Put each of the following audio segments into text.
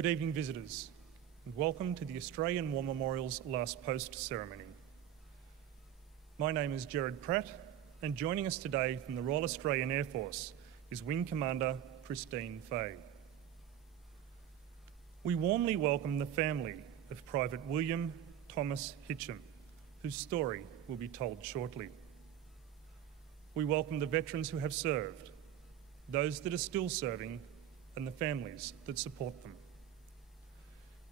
Good evening, visitors, and welcome to the Australian War Memorial's Last Post ceremony. My name is Gerard Pratt, and joining us today from the Royal Australian Air Force is Wing Commander Christine Fay. We warmly welcome the family of Private William Thomas Hitchen, whose story will be told shortly. We welcome the veterans who have served, those that are still serving, and the families that support them.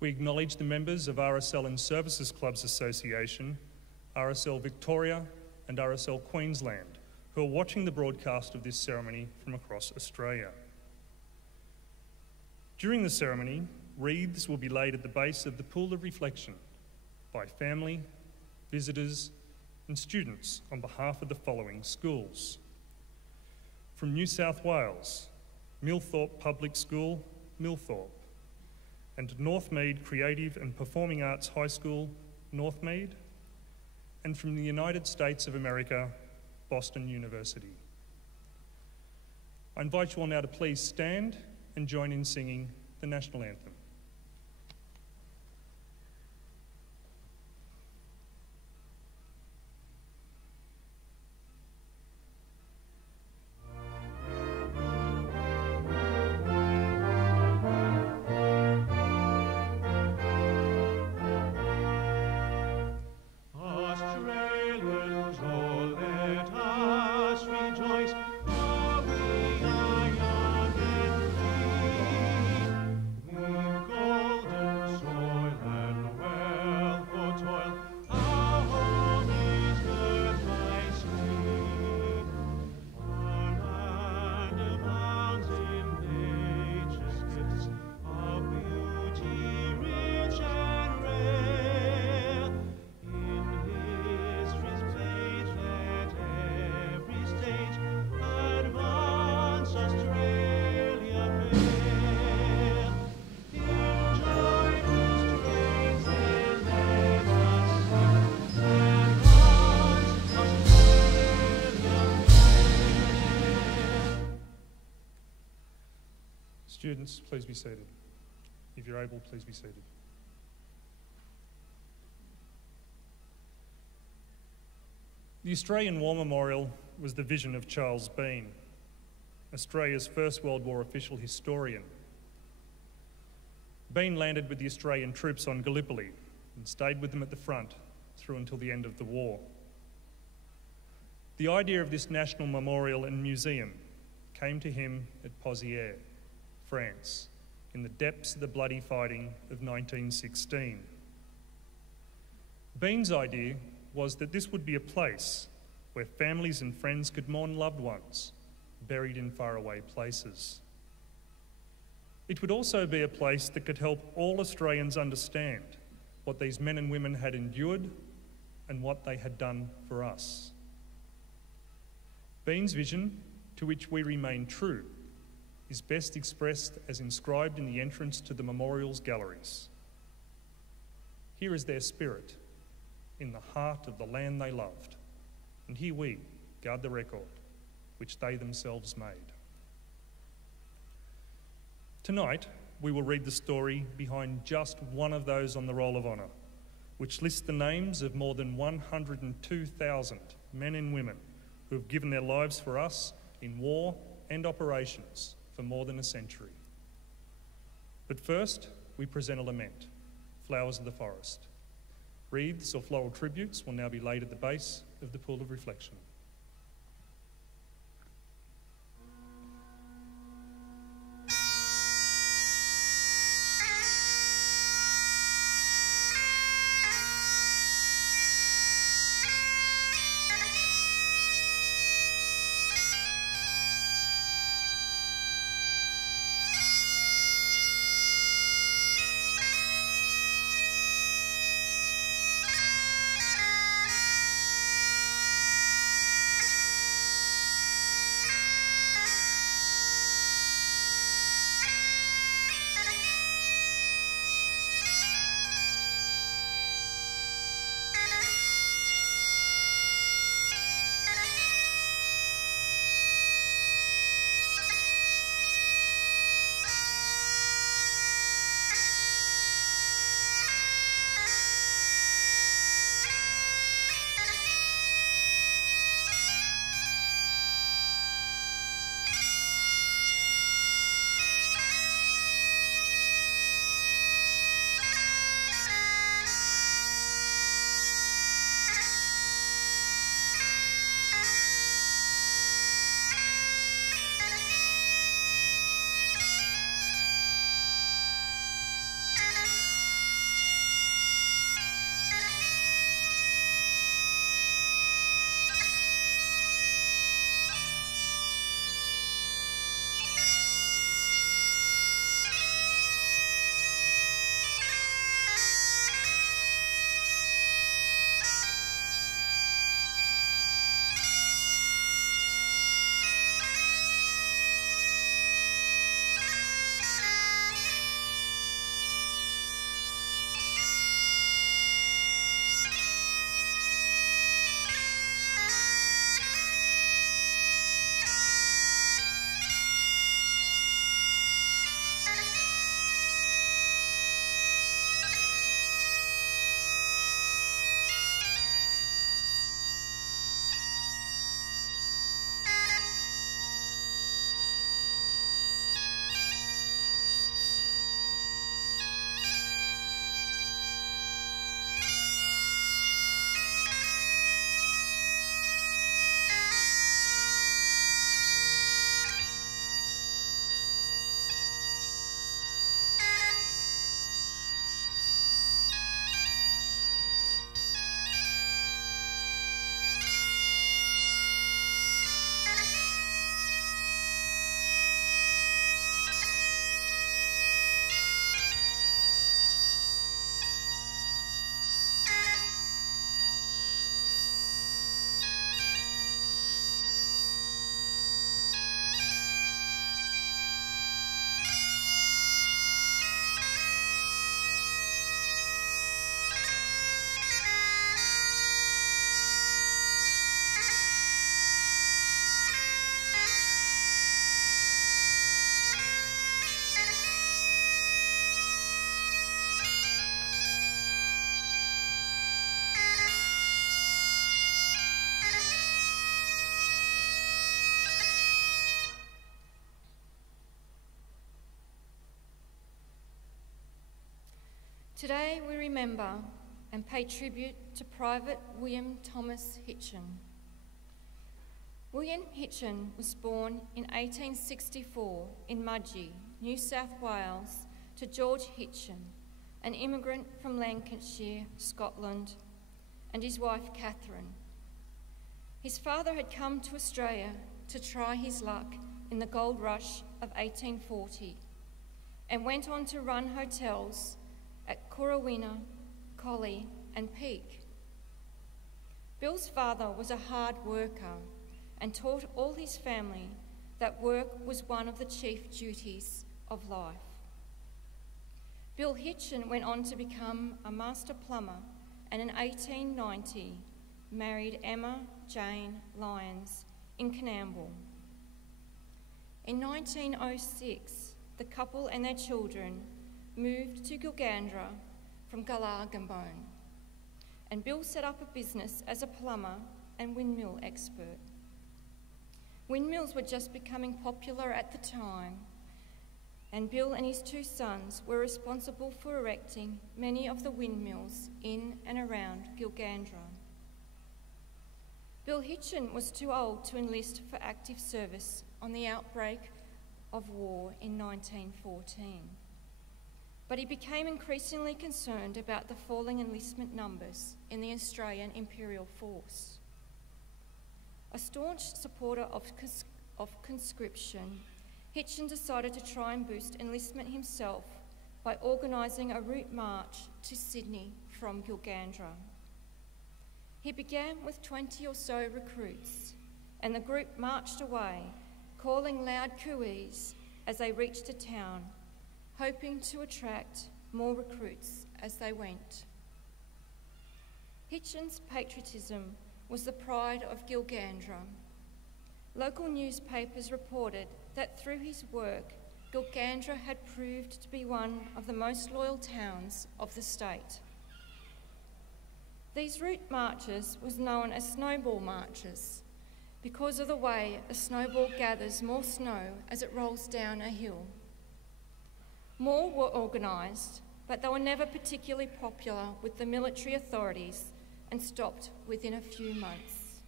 We acknowledge the members of RSL and Services Clubs Association, RSL Victoria and RSL Queensland, who are watching the broadcast of this ceremony from across Australia. During the ceremony, wreaths will be laid at the base of the pool of reflection by family, visitors and students on behalf of the following schools. From New South Wales, Millthorpe Public School, Millthorpe, and Northmead Creative and Performing Arts High School, Northmead, and from the United States of America, Boston University. I invite you all now to please stand and join in singing the National Anthem. Students, please be seated. If you're able, please be seated. The Australian War Memorial was the vision of Charles Bean, Australia's First World War official historian. Bean landed with the Australian troops on Gallipoli and stayed with them at the front through until the end of the war. The idea of this national memorial and museum came to him at Pozières, France, in the depths of the bloody fighting of 1916. Bean's idea was that this would be a place where families and friends could mourn loved ones buried in faraway places. It would also be a place that could help all Australians understand what these men and women had endured and what they had done for us. Bean's vision, to which we remain true, is best expressed as inscribed in the entrance to the memorial's galleries. Here is their spirit, in the heart of the land they loved, and here we guard the record which they themselves made. Tonight, we will read the story behind just one of those on the Roll of Honour, which lists the names of more than 102,000 men and women who have given their lives for us in war and operations for more than a century. But first, we present a lament, Flowers of the Forest. Wreaths or floral tributes will now be laid at the base of the pool of reflection. Today we remember and pay tribute to Private William Thomas Hitchen. William Hitchen was born in 1864 in Mudgee, New South Wales, to George Hitchen, an immigrant from Lancashire, Scotland, and his wife Catherine. His father had come to Australia to try his luck in the gold rush of 1840 and went on to run hotels at Corowina, Collie and Peak. Bill's father was a hard worker and taught all his family that work was one of the chief duties of life. Bill Hitchen went on to become a master plumber and in 1890 married Emma Jane Lyons in Canberra. In 1906, the couple and their children moved to Gilgandra from Galargambone, and Bill set up a business as a plumber and windmill expert. Windmills were just becoming popular at the time, and Bill and his two sons were responsible for erecting many of the windmills in and around Gilgandra. Bill Hitchen was too old to enlist for active service on the outbreak of war in 1914, but he became increasingly concerned about the falling enlistment numbers in the Australian Imperial Force. A staunch supporter of conscription, Hitchen decided to try and boost enlistment himself by organising a route march to Sydney from Gilgandra. He began with 20 or so recruits, and the group marched away, calling loud cooees as they reached a town, hoping to attract more recruits as they went. Hitchen's patriotism was the pride of Gilgandra. Local newspapers reported that through his work, Gilgandra had proved to be one of the most loyal towns of the state. These route marches was known as snowball marches because of the way a snowball gathers more snow as it rolls down a hill. More were organised, but they were never particularly popular with the military authorities and stopped within a few months.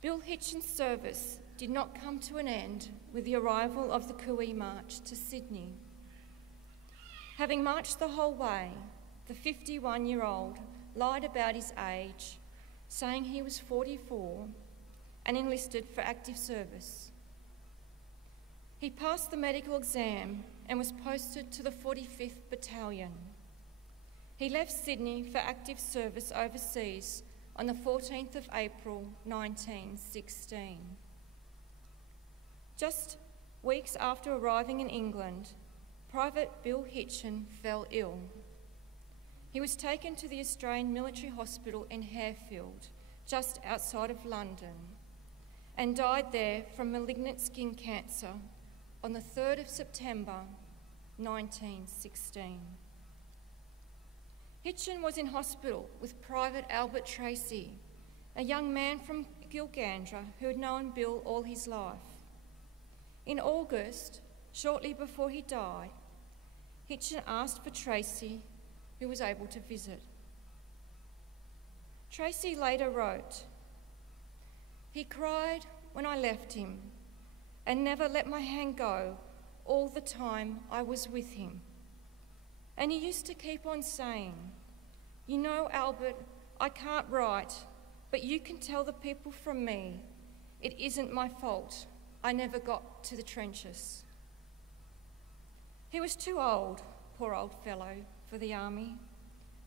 Bill Hitchen's service did not come to an end with the arrival of the Cooee March to Sydney. Having marched the whole way, the 51-year-old lied about his age, saying he was 44 and enlisted for active service. He passed the medical exam and was posted to the 45th Battalion. He left Sydney for active service overseas on the 14th of April 1916. Just weeks after arriving in England, Private Bill Hitchen fell ill. He was taken to the Australian Military Hospital in Harefield, just outside of London, and died there from malignant skin cancer on the 3rd of September 1916. Hitchen was in hospital with Private Albert Tracy, a young man from Gilgandra who had known Bill all his life. In August, shortly before he died, Hitchen asked for Tracy, who was able to visit. Tracy later wrote, "He cried when I left him and never let my hand go all the time I was with him. And he used to keep on saying, 'You know, Albert, I can't write, but you can tell the people from me, it isn't my fault. I never got to the trenches.'" He was too old, poor old fellow, for the army,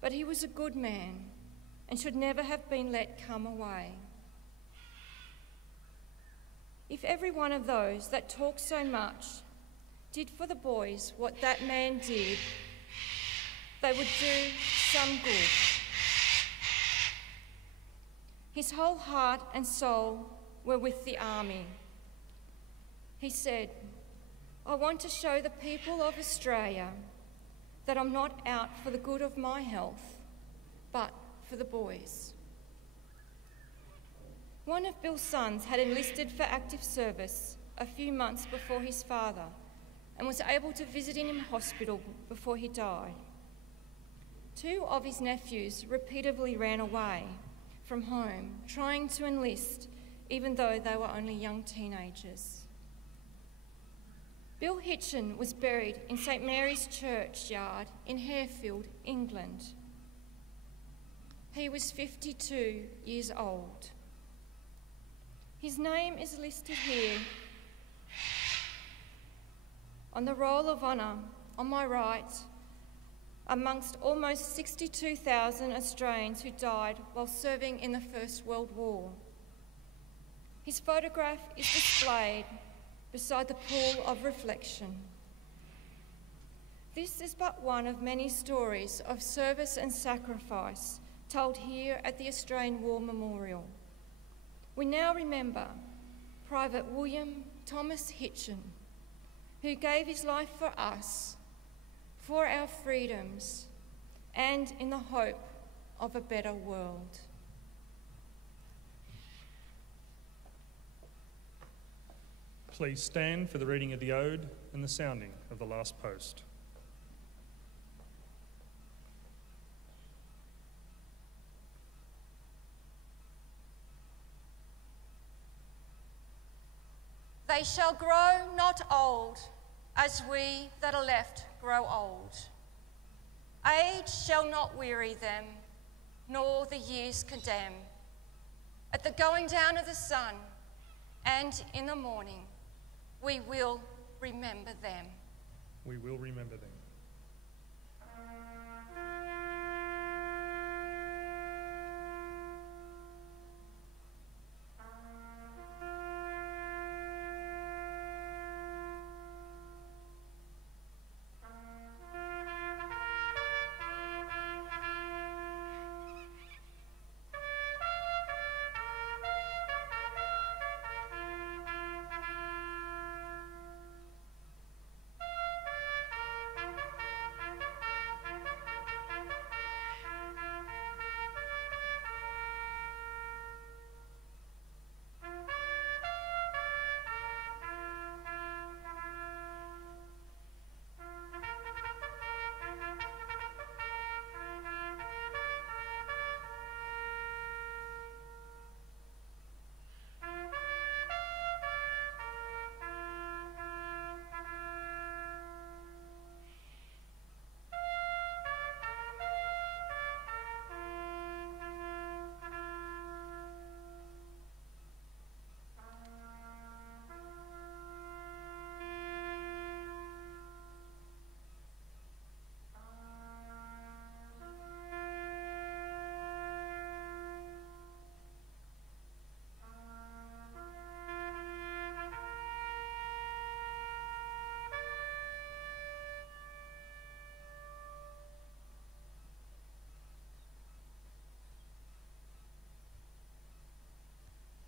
but he was a good man and should never have been let come away. If every one of those that talk so much did for the boys what that man did, they would do some good. His whole heart and soul were with the army. He said, "I want to show the people of Australia that I'm not out for the good of my health, but for the boys." One of Bill's sons had enlisted for active service a few months before his father and was able to visit him in hospital before he died. Two of his nephews repeatedly ran away from home, trying to enlist, even though they were only young teenagers. Bill Hitchen was buried in St Mary's Churchyard in Harefield, England. He was 52 years old. His name is listed here on the Roll of Honour on my right, amongst almost 62,000 Australians who died while serving in the First World War. His photograph is displayed beside the pool of reflection. This is but one of many stories of service and sacrifice told here at the Australian War Memorial. We now remember Private William Thomas Hitchen, who gave his life for us, for our freedoms, and in the hope of a better world. Please stand for the reading of the Ode and the sounding of the last post. They shall grow not old, as we that are left grow old. Age shall not weary them, nor the years condemn. At the going down of the sun, and in the morning, we will remember them. We will remember them.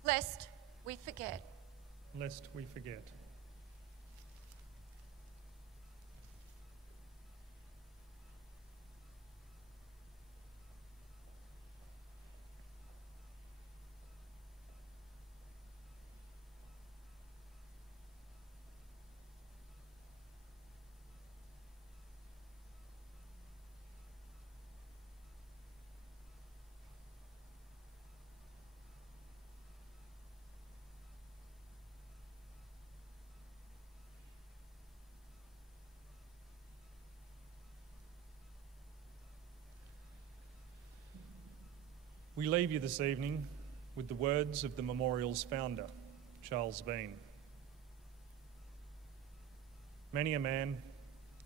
Lest we forget. Lest we forget. We leave you this evening with the words of the memorial's founder, Charles Bean. Many a man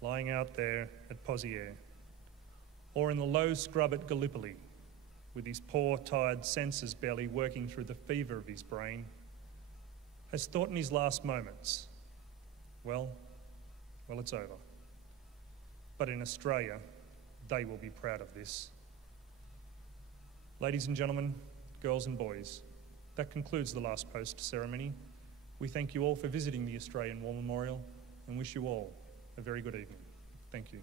lying out there at Pozières, or in the low scrub at Gallipoli, with his poor, tired senses barely working through the fever of his brain, has thought in his last moments, well, it's over. But in Australia, they will be proud of this. Ladies and gentlemen, girls and boys, that concludes the last post ceremony. We thank you all for visiting the Australian War Memorial and wish you all a very good evening. Thank you.